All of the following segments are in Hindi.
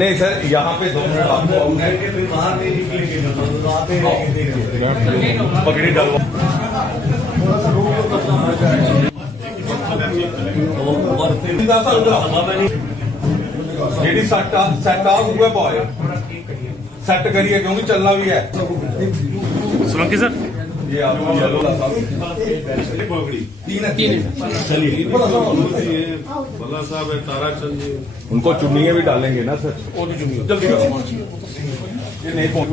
नहीं सर, यहाँ पे 2 मिनट आपको पकड़ी डालो। जी सेट हुआ बॉय सेट करिए क्योंकि चलना भी है। सोलंकी सर ये आपको चलिए भला साहब है ताराचंद जी, उनको चुन्नियाँ भी डालेंगे ना सर। जल्दी करो, ये नहीं पहुंच।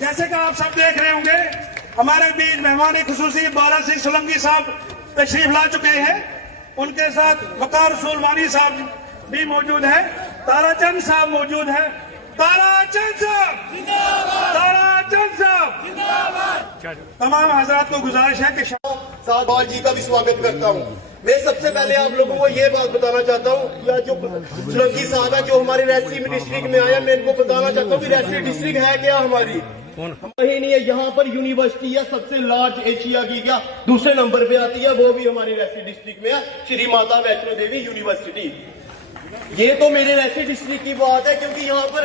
जैसे कि आप सब देख रहे होंगे, हमारे बीच मेहमान खुसूसी बाला सिंह सोलंकी साहब तशरीफ ला चुके हैं। उनके साथ वकार सोलवानी साहब भी मौजूद है, ताराचंद साहब मौजूद है। ताराचंद साहब, ताराचंद साहब। तमाम हजरात को गुजारिश है कि साहबाल जी का भी स्वागत करता हूँ। मैं सबसे पहले आप लोगों को ये बात बताना चाहता हूँ, या जो सोलंकी साहब है जो हमारे रेसी डिस्ट्रिक्ट में आया, मैं इनको बताना चाहता हूँ कि रेसी डिस्ट्रिक्ट है क्या हमारी वही नहीं है। यहाँ पर यूनिवर्सिटी है सबसे लार्ज एशिया की, क्या दूसरे नंबर पे आती है, वो भी हमारे रेसी डिस्ट्रिक्ट में है, श्री माता वैष्णो देवी यूनिवर्सिटी। ये तो मेरे रेसी डिस्ट्रिक्ट की बात है, क्योंकि यहाँ पर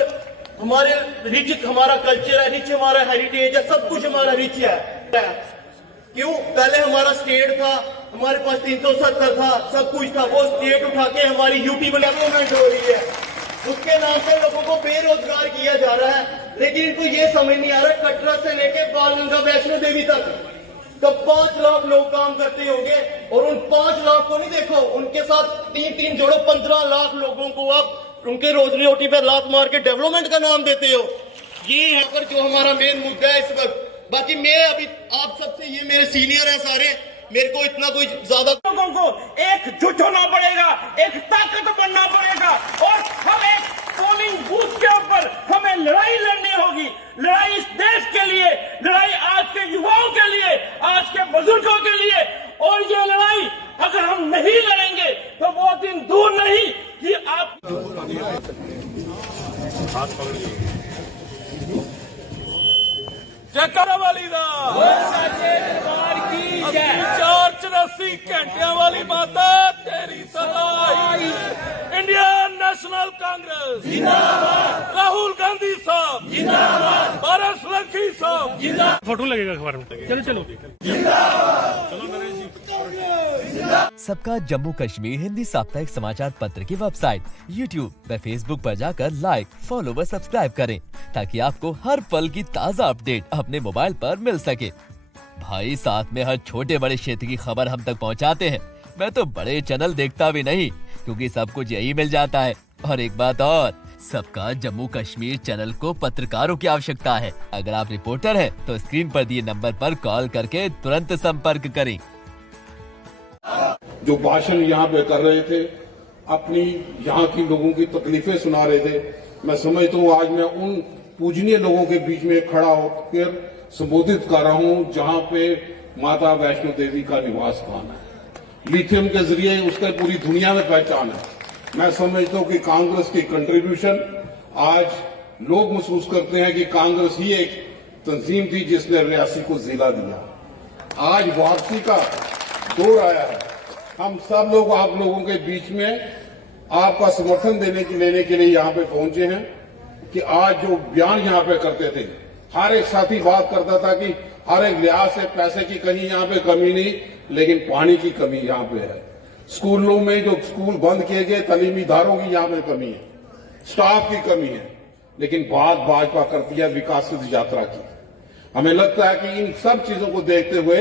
हमारे रिच हमारा कल्चर है, रिच हमारा हेरिटेज है, सब कुछ हमारा रिच है। क्यों? पहले हमारा स्टेट था, हमारे पास 370 था, सब कुछ था, वो स्टेट उठा के हमारी यूटी डेवलपमेंट हो रही है, उसके नाम से लोगों को बेरोजगार किया जा रहा है। लेकिन इनको ये समझ नहीं आ रहा, कटरा से लेके बालगंगा वैष्णो देवी तक तो 5 लाख लोग काम करते होंगे, और उन 5 लाख को नहीं देखो, उनके साथ 3-3 जोड़ो 15 लाख लोगों को आप उनके रोजी रोटी पे लात मार के डेवलपमेंट का नाम देते हो। ये यहाँ पर जो हमारा मेन मुद्दा है इस वक्त। बाकी मैं अभी आप सबसे, ये मेरे सीनियर है सारे, मेरे को इतना कोई ज्यादा, लोगों को एकजुट होना पड़ेगा, एक ताकत बनना पड़ेगा, और हम एक पोलिंग बूथ के ऊपर हमें लड़ाई लड़नी होगी। लड़ाई इस देश के लिए, लड़ाई आज के युवाओं के लिए, आज के बुजुर्गों के लिए। और ये लड़ाई अगर हम नहीं लड़ेंगे तो वो दिन दूर नहीं कि आप जयकारा वाली दा 84 घंटिया वाली माता तेरी सलाही। इंडियन नेशनल कांग्रेस जिंदाबाद, राहुल गांधी जिंदाबाद। 12 सोलंकी साहब जिंदाबाद। फोटो लगेगा अखबार में। चलो चलो सबका जम्मू कश्मीर हिंदी साप्ताहिक समाचार पत्र की वेबसाइट, यूट्यूब व फेसबुक पर जाकर लाइक, फॉलो व सब्सक्राइब करें ताकि आपको हर पल की ताज़ा अपडेट अपने मोबाइल पर मिल सके। भाई साथ में हर छोटे बड़े क्षेत्र की खबर हम तक पहुंचाते हैं। मैं तो बड़े चैनल देखता भी नहीं क्योंकि सब कुछ यही मिल जाता है। और एक बात और, सबका जम्मू कश्मीर चैनल को पत्रकारों की आवश्यकता है। अगर आप रिपोर्टर हैं तो स्क्रीन पर दिए नंबर पर कॉल करके तुरंत संपर्क करें। जो भाषण यहाँ पे कर रहे थे, अपनी यहाँ की लोगों की तकलीफें सुना रहे थे, मैं समझता हूँ आज मैं उन पूजनीय लोगों के बीच में खड़ा होकर संबोधित कर रहा हूँ जहाँ पे माता वैष्णो देवी का निवास स्थान है। लिथियम के जरिए उसका पूरी दुनिया में पहचान है। मैं समझता हूँ कि कांग्रेस की कंट्रीब्यूशन आज लोग महसूस करते हैं कि कांग्रेस ही एक तंजीम थी जिसने रियासी को जिला दिया। आज वापसी का दौर आया है। हम सब लोग आप लोगों के बीच में आपका समर्थन लेने के लिए यहाँ पे पहुंचे हैं कि आज जो बयान यहाँ पे करते थे, हर एक साथी बात करता था कि हर एक लिहाज से पैसे की कहीं यहाँ पे कमी नहीं, लेकिन पानी की कमी यहाँ पे है। स्कूलों में जो स्कूल बंद किए गए, तालीमी इदारों की यहाँ पे कमी है, स्टाफ की कमी है, लेकिन बात भाजपा करती है विकासित यात्रा की। हमें लगता है कि इन सब चीजों को देखते हुए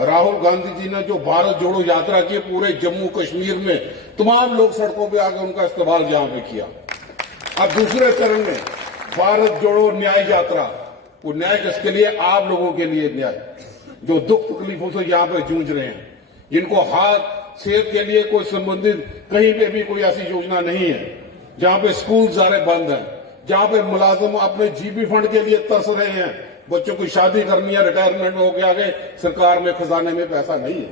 राहुल गांधी जी ने जो भारत जोड़ो यात्रा की, पूरे जम्मू कश्मीर में तमाम लोग सड़कों पे आकर उनका इस्तेमाल यहाँ पे किया। अब दूसरे चरण में भारत जोड़ो न्याय यात्रा, वो न्याय किसके लिए? आप लोगों के लिए न्याय, जो दुख तकलीफों से यहाँ पे जूझ रहे हैं, जिनको हाथ सेहत के लिए कोई संबंधित कहीं पे भी कोई ऐसी योजना नहीं है, जहाँ पे स्कूल सारे बंद हैं, जहाँ पे मुलाजिम अपने जीबी फंड के लिए तरस रहे हैं, बच्चों की शादी करनी है, रिटायरमेंट हो गया है, सरकार में खजाने में पैसा नहीं है।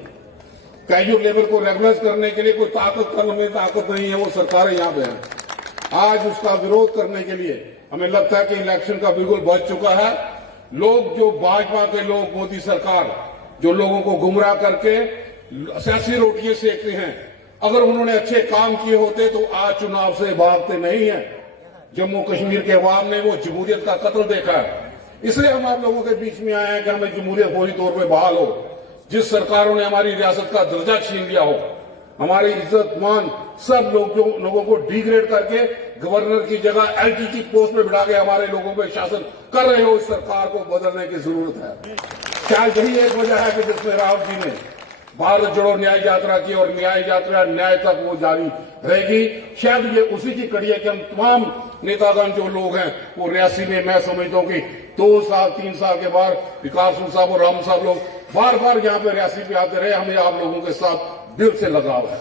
कैजुअल लेबर को रेगुलराइज करने के लिए कोई ताकत नहीं है, वो सरकारें यहाँ पे हैं। आज उसका विरोध करने के लिए हमें लगता है कि इलेक्शन का बिल्कुल बच चुका है। लोग जो भाजपा के लोग, मोदी सरकार जो लोगों को गुमराह करके सियासी रोटियां सेकते हैं, अगर उन्होंने अच्छे काम किए होते तो आज चुनाव से भागते नहीं है। जम्मू कश्मीर के अवाम ने वो जमहूरियत का कत्ल देखा है, इसलिए हम आप लोगों के बीच में आए हैं कि हमें जमहूरियत फौरी तौर पर बहाल हो। जिस सरकारों ने हमारी रियासत का दर्जा छीन लिया हो, हमारी इज्जत मान सब लोगों को डिग्रेड करके गवर्नर की जगह एलटी की पोस्ट में बिठा के हमारे लोगों पर शासन कर रहे हो, इस सरकार को बदलने की जरूरत है। क्या यही एक वजह है कि जिसमें राहुल जी ने भारत जोड़ो न्याय यात्रा की, और न्याय यात्रा न्याय तक वो जारी रहेगी। शायद ये उसी की कड़ी है कि हम तमाम नेतागण जो लोग हैं वो रियासी में, मैं समझता हूँ कि 2 साल 3 साल के बाद विकास साहब और राम साहब लोग बार बार यहाँ पे रियासी पे आते रहे। हमें आप लोगों के साथ दिल से लगाव है,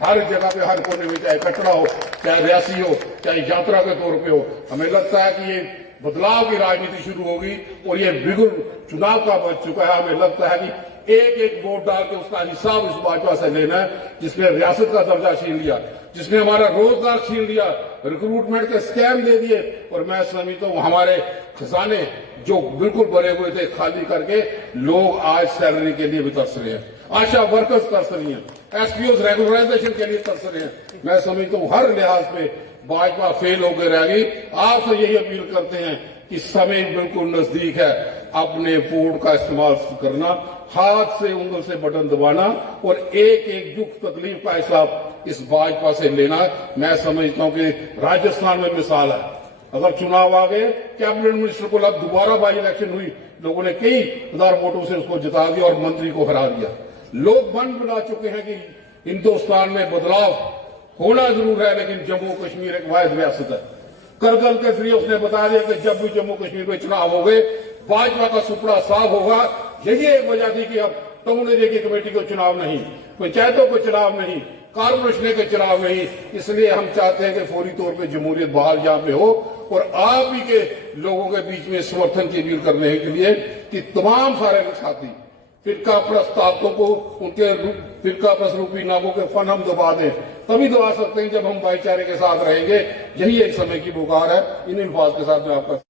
हर जगह पे, हर कोने में, चाहे कटरा हो, चाहे रियासी हो, चाहे यात्रा के तौर पे हो। हमें लगता है कि ये बदलाव की राजनीति शुरू होगी और ये बिल्कुल चुनाव का बच चुका है। हमें लगता है कि एक एक वोट डाल के उसका हिसाब इस भाजपा से लेना है, जिसने रियासत का दर्जा छीन लिया, जिसने हमारा रोजगार छीन लिया, रिक्रूटमेंट के स्कैम दे दिए, और मैं समझता हूँ हमारे खजाने जो बिल्कुल भरे हुए थे खाली करके लोग आज सैलरी के लिए भी तरस रहे हैं, आशा वर्कर्स तरस रही हैं, एसपीओ रेगुलराइजेशन के लिए तरस रहे हैं। मैं समझता हूँ हर लिहाज पे भाजपा फेल होकर रह गई। आपसे यही अपील करते हैं कि समय बिल्कुल नजदीक है, अपने वोट का इस्तेमाल करना, हाथ से उंगल से बटन दबाना और एक एक दुख तकलीफ का हिसाब इस भाजपा से लेना। मैं समझता हूं कि राजस्थान में मिसाल है, अगर चुनाव आ गए, कैबिनेट मिनिस्टर को अब दोबारा बाई इलेक्शन हुई, लोगों ने कई हजार वोटों से उसको जिता दिया और मंत्री को हरा दिया। लोग मन बना चुके हैं कि हिंदुस्तान में बदलाव होना जरूर है, लेकिन जम्मू कश्मीर एक वाहिद रियासत है। करगिल के जरिए उसने बता दिया कि जब भी जम्मू कश्मीर में चुनाव हो गए भाजपा का सुपड़ा साफ होगा। यही एक वजह थी कि अब टमुने की कमेटी को चुनाव नहीं, पंचायतों को चुनाव नहीं, कारपोरेशन के चुनाव नहीं। इसलिए हम चाहते हैं कि फौरी तौर पे जमहूरियत बहाल यहाँ पे हो और आप ही के लोगों के बीच में समर्थन की अपील करने के लिए कि तमाम सारे साथी फिरका प्रस्तावकों को उनके फिरका प्रस्रूपी नामों के फन हम दबा दें, तभी दबा सकते हैं जब हम भाईचारे के साथ रहेंगे। यही एक समय की पुकार है। इन अल्फाज के साथ मैं आपका